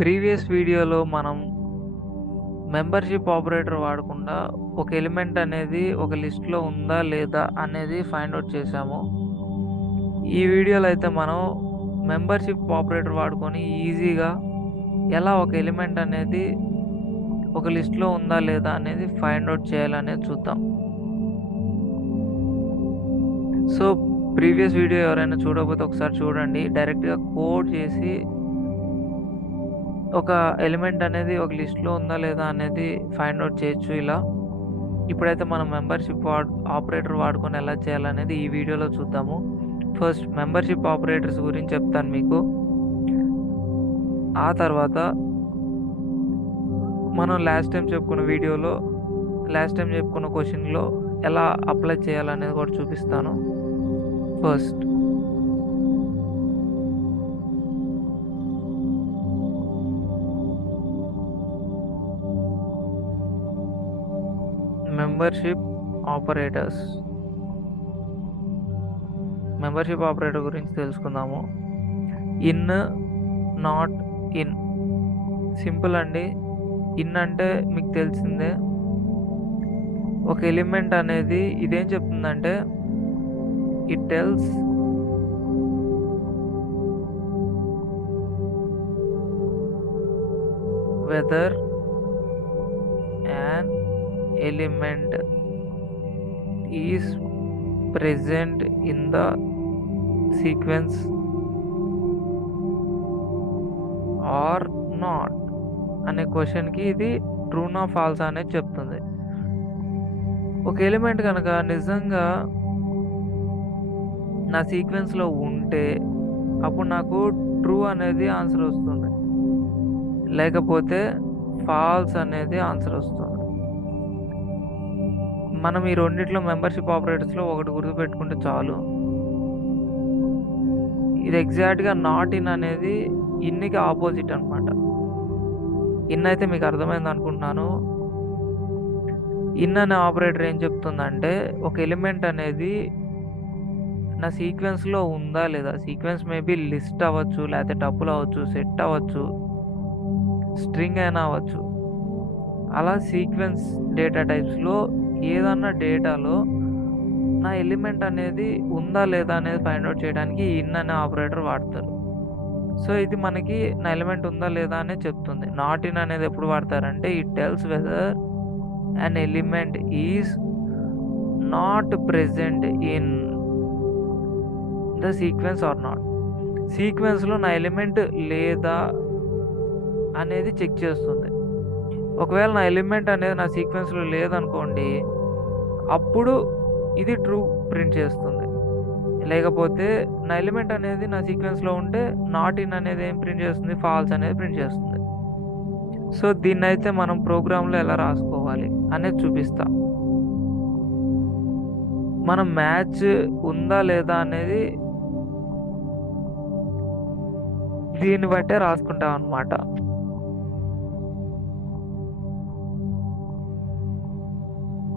Previous వీడియోలో మనం membership operator వాడకుండా ఒక ఎలిమెంట్ అనేది ఒక లిస్ట్లో ఉందా లేదా అనేది ఫైండ్ అవుట్ చేసాము. ఈ వీడియోలో అయితే మనం మెంబర్షిప్ ఆపరేటర్ వాడుకొని ఈజీగా ఎలా ఒక ఎలిమెంట్ అనేది ఒక లిస్ట్లో ఉందా లేదా అనేది ఫైండ్ అవుట్ చేయాలనేది చూద్దాం. సో ప్రీవియస్ వీడియో ఎవరైనా చూడకపోతే ఒకసారి చూడండి. డైరెక్ట్గా కోడ్ చేసి ఒక ఎలిమెంట్ అనేది ఒక లిస్ట్లో ఉందా లేదా అనేది ఫైండ్ అవుట్ చేయొచ్చు ఇలా. ఇప్పుడైతే మనం మెంబర్షిప్ ఆపరేటర్ వాడుకొని ఎలా చేయాలనేది ఈ వీడియోలో చూద్దాము. ఫస్ట్ మెంబర్షిప్ ఆపరేటర్స్ గురించి చెప్తాను మీకు. ఆ తర్వాత మనం లాస్ట్ టైం చెప్పుకున్న క్వశ్చన్లో ఎలా అప్లై చేయాలనేది కూడా చూపిస్తాను. ఫస్ట్ మెంబర్షిప్ ఆపరేటర్ గురించి తెలుసుకుందాము. In, not in. సింపుల్ అండి. ఇన్ అంటే మీకు తెలిసిందే, ఒక ఎలిమెంట్ అనేది ఇదేం చెప్తుందంటే it tells whether an element is present in the sequence or not అనే క్వశ్చన్కి ఇది ట్రూనా ఫాల్స్ అనేది చెప్తుంది. ఒక ఎలిమెంట్ కనుక నిజంగా నా సీక్వెన్స్లో ఉంటే అప్పుడు నాకు ట్రూ అనేది ఆన్సర్ వస్తుంది, లేకపోతే ఫాల్స్ అనేది ఆన్సర్ వస్తుంది. మనం ఈ రెండిట్లో మెంబర్షిప్ ఆపరేటర్స్లో ఒకటి గుర్తుపెట్టుకుంటే చాలు. ఇది ఎగ్జాక్ట్గా నాట్ ఇన్ అనేది ఇన్నికి ఆపోజిట్ అనమాట. ఇన్ అయితే మీకు అర్థమైంది అనుకుంటున్నాను. ఇన్ అనే ఆపరేటర్ ఏం చెప్తుందంటే ఒక ఎలిమెంట్ అనేది నా సీక్వెన్స్లో ఉందా లేదా. సీక్వెన్స్ మేబీ లిస్ట్ అవ్వచ్చు, లేకపోతే టపుల్ అవ్వచ్చు, సెట్ అవ్వచ్చు, స్ట్రింగ్ అయినా అవ్వచ్చు. అలా సీక్వెన్స్ డేటా టైప్స్లో ఏదన్నా డేటాలో నా ఎలిమెంట్ అనేది ఉందా లేదా అనేది ఫైండ్ అవుట్ చేయడానికి ఇన్ అనే ఆపరేటర్ వాడతారు. సో ఇది మనకి నా ఎలిమెంట్ ఉందా లేదా అనేది చెప్తుంది. నాట్ ఇన్ అనేది ఎప్పుడు వాడతారంటే it tells whether an element is not present in the sequence or not. సీక్వెన్స్లో నా ఎలిమెంట్ లేదా అనేది చెక్ చేస్తుంది. ఒకవేళ నా ఎలిమెంట్ అనేది నా సీక్వెన్స్లో లేదనుకోండి, అప్పుడు ఇది ట్రూ ప్రింట్ చేస్తుంది. లేకపోతే నా ఎలిమెంట్ అనేది నా సీక్వెన్స్లో ఉంటే నాట్ ఇన్ అనేది ఏం ప్రింట్ చేస్తుంది, ఫాల్స్ అనేది ప్రింట్ చేస్తుంది. సో దీన్ని అయితే మనం ప్రోగ్రాంలో ఎలా రాసుకోవాలి అనేది చూపిస్తా. మనం మ్యాచ్ ఉందా లేదా అనేది దీన్ని బట్టే రాసుకుంటాం అన్నమాట.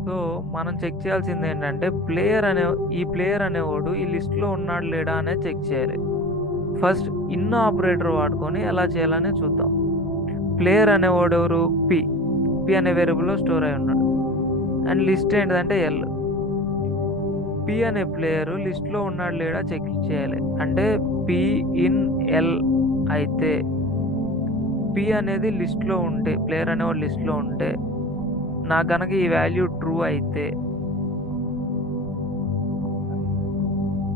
సో మనం చెక్ చేయాల్సింది ఏంటంటే ఈ ప్లేయర్ అనేవాడు ఈ లిస్ట్లో ఉన్నాడు లేడా అనేది చెక్ చేయాలి. ఫస్ట్ ఇన్ ఆపరేటర్ వాడుకొని ఎలా చేయాలనే చూద్దాం. ప్లేయర్ అనేవాడు ఎవరు? పి అనే వేరియబుల్లో స్టోర్ అయి ఉన్నాడు. అండ్ లిస్ట్ ఏంటిదంటే ఎల్. పి అనే ప్లేయరు లిస్ట్లో ఉన్నాడు లేడా చెక్ చేయాలి. అంటే పి ఇన్ ఎల్ అయితే పి అనేది లిస్ట్లో ఉంటే, ప్లేయర్ అనేవాడు లిస్ట్లో ఉంటే, నాకు కనుక ఈ వాల్యూ ట్రూ అయితే,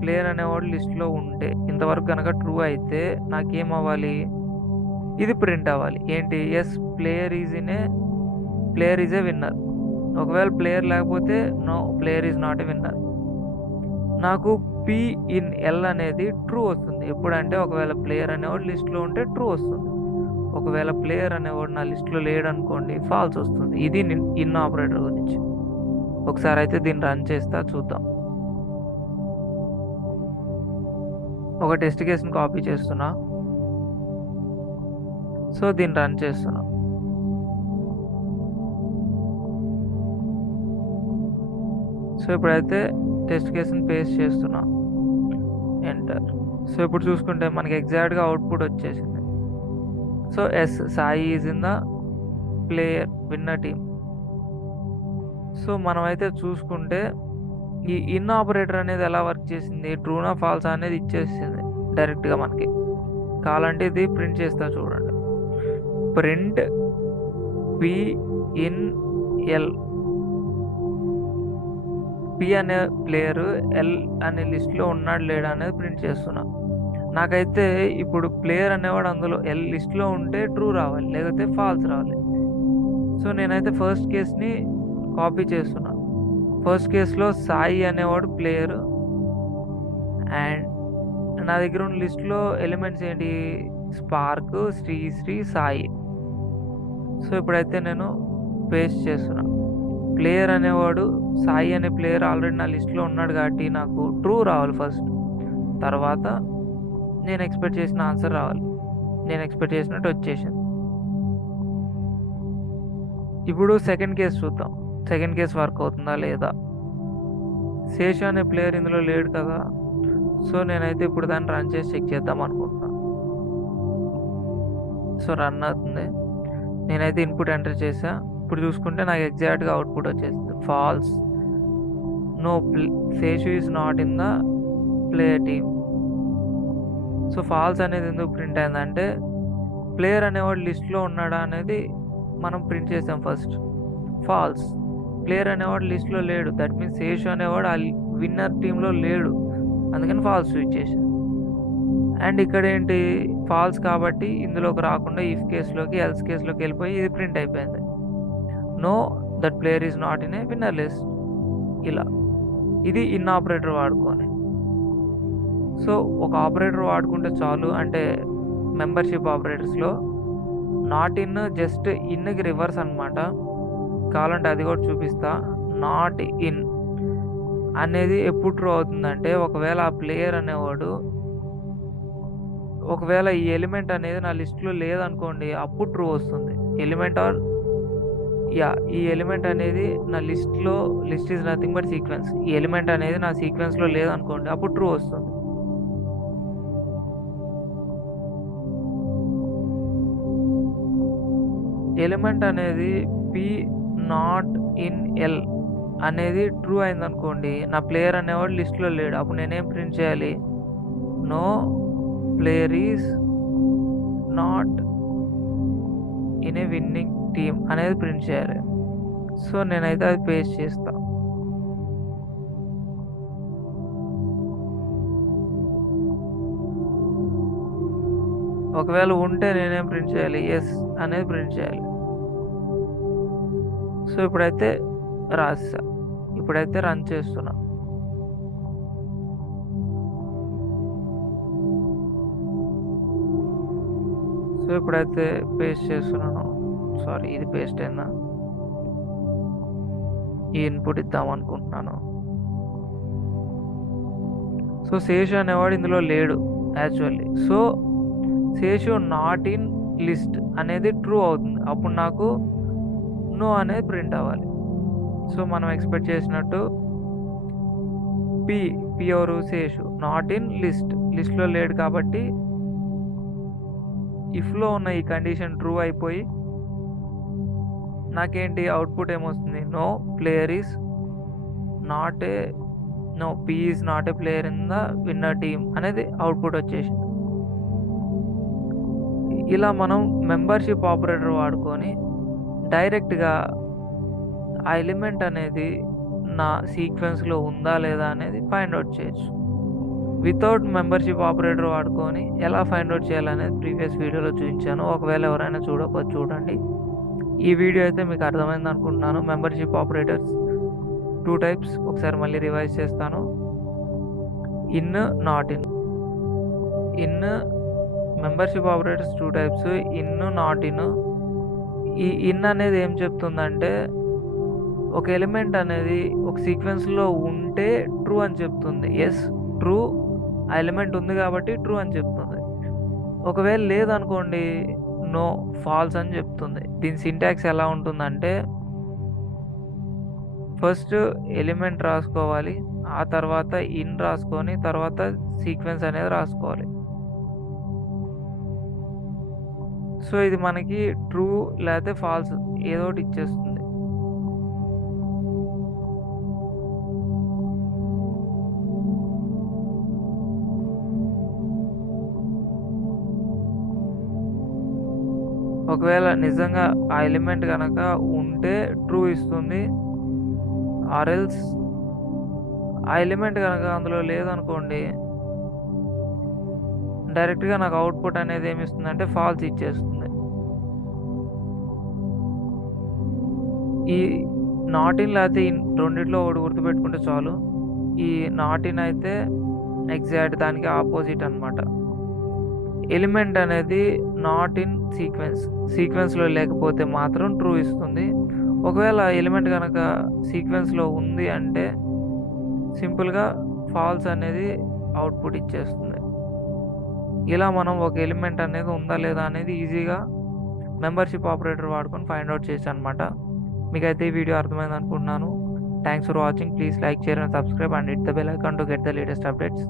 ప్లేయర్ అనేవాడు లిస్ట్లో ఉంటే ఇంతవరకు కనుక ట్రూ అయితే నాకేం అవ్వాలి? ఇది ప్రింట్ అవ్వాలి. ఏంటి? Yes, player is a winner. ఒకవేళ ప్లేయర్ లేకపోతే no, player is not a winner. నాకు పి ఇన్ ఎల్ అనేది ట్రూ వస్తుంది. ఎప్పుడంటే ఒకవేళ ప్లేయర్ అనేవాడు లిస్ట్లో ఉంటే ట్రూ వస్తుంది. ఒకవేళ ప్లేయర్ అనేవాడు నా లిస్ట్లో లేడు అనుకోండి, ఫాల్స్ వస్తుంది. ఇది ఇన్ ఆపరేటర్ గురించి. ఒకసారి అయితే దీన్ని రన్ చేస్తా, చూద్దాం. ఒక టెస్ట్ కేసుని కాపీ చేస్తున్నా. సో దీన్ని రన్ చేస్తున్నా. సో ఇప్పుడైతే టెస్ట్ కేసుని పేస్ట్ చేస్తున్నా, ఎంటర్. సో ఇప్పుడు చూసుకుంటే మనకి ఎగ్జాక్ట్గా అవుట్పుట్ వచ్చేసింది. So S Sai is in the player winner team. So మనమైతే చూసుకుంటే ఈ ఇన్ ఆపరేటర్ అనేది ఎలా వర్క్ చేసింది, ట్రూనా ఫాల్స్ అనేది ఇచ్చేసింది డైరెక్ట్గా మనకి. కావాలంటే ఇది ప్రింట్ చేస్తా చూడండి. Print P in L, P అనే ప్లేయర్ ఎల్ అనే లిస్ట్లో ఉన్నాడు లేడా అనేది ప్రింట్ చేస్తున్నా. నాకైతే ఇప్పుడు ప్లేయర్ అనేవాడు అందులో ఎల్ లిస్ట్లో ఉంటే ట్రూ రావాలి, లేకపోతే ఫాల్స్ రావాలి. సో నేనైతే ఫస్ట్ కేస్ని కాపీ చేస్తున్నా. ఫస్ట్ కేసులో సాయి అనేవాడు ప్లేయర్, అండ్ నా దగ్గర ఉన్న లిస్ట్లో ఎలిమెంట్స్ ఏంటి, స్పార్క్, శ్రీశ్రీ, సాయి. సో ఇప్పుడైతే నేను పేస్ట్ చేస్తున్నా. ప్లేయర్ అనేవాడు సాయి అనే ప్లేయర్ ఆల్రెడీ నా లిస్ట్లో ఉన్నాడు కాబట్టి నాకు ట్రూ రావాలి ఫస్ట్, తర్వాత నేను ఎక్స్పెక్ట్ చేసిన ఆన్సర్ రావాలి. నేను ఎక్స్పెక్ట్ చేసినట్టు వచ్చేసింది. ఇప్పుడు సెకండ్ కేసు చూద్దాం, సెకండ్ కేసు వర్క్ అవుతుందా లేదా. శేషు అనే ప్లేయర్ ఇందులో లేడు కదా, సో నేనైతే ఇప్పుడు దాన్ని రన్ చేసి చెక్ చేద్దాం అనుకుంటున్నా. సో రన్ అవుతుంది, నేనైతే ఇన్పుట్ ఎంటర్ చేసా. ఇప్పుడు చూసుకుంటే నాకు ఎగ్జాక్ట్గా అవుట్పుట్ వచ్చేసింది, false. No Seshu is not in the player team. So false అనేది ఎందుకు ప్రింట్ అయిందంటే ప్లేయర్ అనేవాడు లిస్ట్లో ఉన్నాడా అనేది మనం ప్రింట్ చేసాం ఫస్ట్, ఫాల్స్. ప్లేయర్ అనేవాడు లిస్ట్లో లేడు, దట్ మీన్స్ శేషు అనేవాడు ఆ విన్నర్ టీంలో లేడు, అందుకని ఫాల్స్ స్విచ్ చేసాం. అండ్ ఇక్కడ ఏంటి, ఫాల్స్ కాబట్టి ఇందులోకి రాకుండా ఇఫ్ కేసులోకి ఎల్స్ కేసులోకి వెళ్ళిపోయి ఇది ప్రింట్ అయిపోయింది, no that player is not in a winner list. ఇలా ఇది ఇన్ ఆపరేటర్ వాడుకొని. సో ఒక ఆపరేటర్ వాడుకుంటే చాలు, అంటే మెంబర్షిప్ ఆపరేటర్స్లో నాట్ ఇన్ జస్ట్ ఇన్కి రివర్స్ అనమాట. కావాలంటే అది కూడా చూపిస్తా. నాట్ ఇన్ అనేది ఎప్పుడు ట్రూ అవుతుందంటే ఒకవేళ ఆ ప్లేయర్ అనేవాడు, ఒకవేళ ఈ ఎలిమెంట్ అనేది నా లిస్ట్లో లేదనుకోండి అప్పుడు ట్రూ వస్తుంది ఎలిమెంట్, ఆర్ ఈ ఎలిమెంట్ అనేది నా లిస్ట్లో, list is nothing but sequence, ఈ ఎలిమెంట్ అనేది నా సీక్వెన్స్లో లేదనుకోండి అప్పుడు ట్రూ వస్తుంది. ఎలిమెంట్ అనేది పి నాట్ ఇన్ ఎల్ అనేది ట్రూ అయిందనుకోండి, నా ప్లేయర్ అనేవాడు లిస్ట్లో లేడు, అప్పుడు నేనేం ప్రింట్ చేయాలి, no player is not in a winning team అనేది ప్రింట్ చేయాలి. సో నేనైతే అది పేస్ట్ చేస్తా. ఒకవేళ ఉంటే నేనేం ప్రింట్ చేయాలి, ఎస్ అనేది ప్రింట్ చేయాలి. సో ఇప్పుడైతే రాసా, ఇప్పుడైతే రన్ చేస్తున్నా. సో ఇప్పుడైతే పేస్ట్ చేస్తున్నాను, సారీ ఇది పేస్ట్ అయిందా, ఈ ఇన్పుట్ ఇద్దాం అనుకుంటున్నాను. సో శేషు అనేవాడు ఇందులో లేడు actually, so Seshu not in list అనేది ట్రూ అవుతుంది, అప్పుడు నాకు నో అనేది ప్రింట్ అవ్వాలి. సో మనం ఎక్స్పెక్ట్ చేసినట్టు పి ఎవరు, శేషు నాట్ ఇన్ లిస్ట్లో లేడు కాబట్టి ఇఫ్లో ఉన్న ఈ కండిషన్ ట్రూ అయిపోయి నాకేంటి అవుట్పుట్ ఏమొస్తుంది, no player is not a, no P is not a player in the winner team అనేది అవుట్పుట్ వచ్చేసింది. ఇలా మనం మెంబర్షిప్ ఆపరేటర్ వాడుకొని డైరెక్ట్గా ఆ ఎలిమెంట్ అనేది నా సీక్వెన్స్లో ఉందా లేదా అనేది ఫైండ్ అవుట్ చేయొచ్చు. వితౌట్ మెంబర్షిప్ ఆపరేటర్ వాడుకొని ఎలా ఫైండ్ అవుట్ చేయాలనేది ప్రీవియస్ వీడియోలో చూపించాను, ఒకవేళ ఎవరైనా చూడకపోతే చూడండి. ఈ వీడియో అయితే మీకు అర్థమైంది అనుకుంటున్నాను. మెంబర్షిప్ ఆపరేటర్స్ 2 టైప్స్, ఒకసారి మళ్ళీ రివైజ్ చేస్తాను. In, not in. Membership operators 2 types, in, not in. ఈ ఇన్ అనేది ఏం చెప్తుందంటే ఒక ఎలిమెంట్ అనేది ఒక సీక్వెన్స్లో ఉంటే ట్రూ అని చెప్తుంది, ఎస్ ట్రూ, ఆ ఎలిమెంట్ ఉంది కాబట్టి ట్రూ అని చెప్తుంది. ఒకవేళ లేదనుకోండి నో ఫాల్స్ అని చెప్తుంది. దీని సింటాక్స్ ఎలా ఉంటుందంటే ఫస్ట్ ఎలిమెంట్ రాసుకోవాలి, ఆ తర్వాత ఇన్ రాసుకొని తర్వాత సీక్వెన్స్ అనేది రాసుకోవాలి. సో ఇది మనకి ట్రూ లేకపోతే ఫాల్స్ ఏదో ఒకటి ఇచ్చేస్తుంది. ఒకవేళ నిజంగా ఆ ఎలిమెంట్ కనుక ఉంటే ట్రూ ఇస్తుంది, ఆర్ఎల్స్ ఆ ఎలిమెంట్ కనుక అందులో లేదనుకోండి, డైరెక్ట్గా నాకు అవుట్పుట్ అనేది ఏమి ఇస్తుంది అంటే ఫాల్స్ ఇచ్చేస్తుంది. ఈ నాట్ ఇన్ లేకపోతే ఇన్ రెండిట్లో ఒకటి గుర్తుపెట్టుకుంటే చాలు. ఈ నాట్ ఇన్ అయితే ఎగ్జాక్ట్ దానికి ఆపోజిట్ అనమాట. ఎలిమెంట్ అనేది నాట్ ఇన్ సీక్వెన్స్లో లేకపోతే మాత్రం ట్రూ ఇస్తుంది. ఒకవేళ ఎలిమెంట్ కనుక సీక్వెన్స్లో ఉంది అంటే సింపుల్గా ఫాల్స్ అనేది అవుట్పుట్ ఇచ్చేస్తుంది. ఇలా మనం ఒక ఎలిమెంట్ అనేది ఉందా లేదా అనేది ఈజీగా మెంబర్షిప్ ఆపరేటర్ వాడుకొని ఫైండ్ అవుట్ చేసి అనమాట. మీకైతే ఈ వీడియో అర్థమైంది అనుకుంటున్నాను. Thanks for watching. Please like, share and subscribe and hit the bell icon to get the latest updates.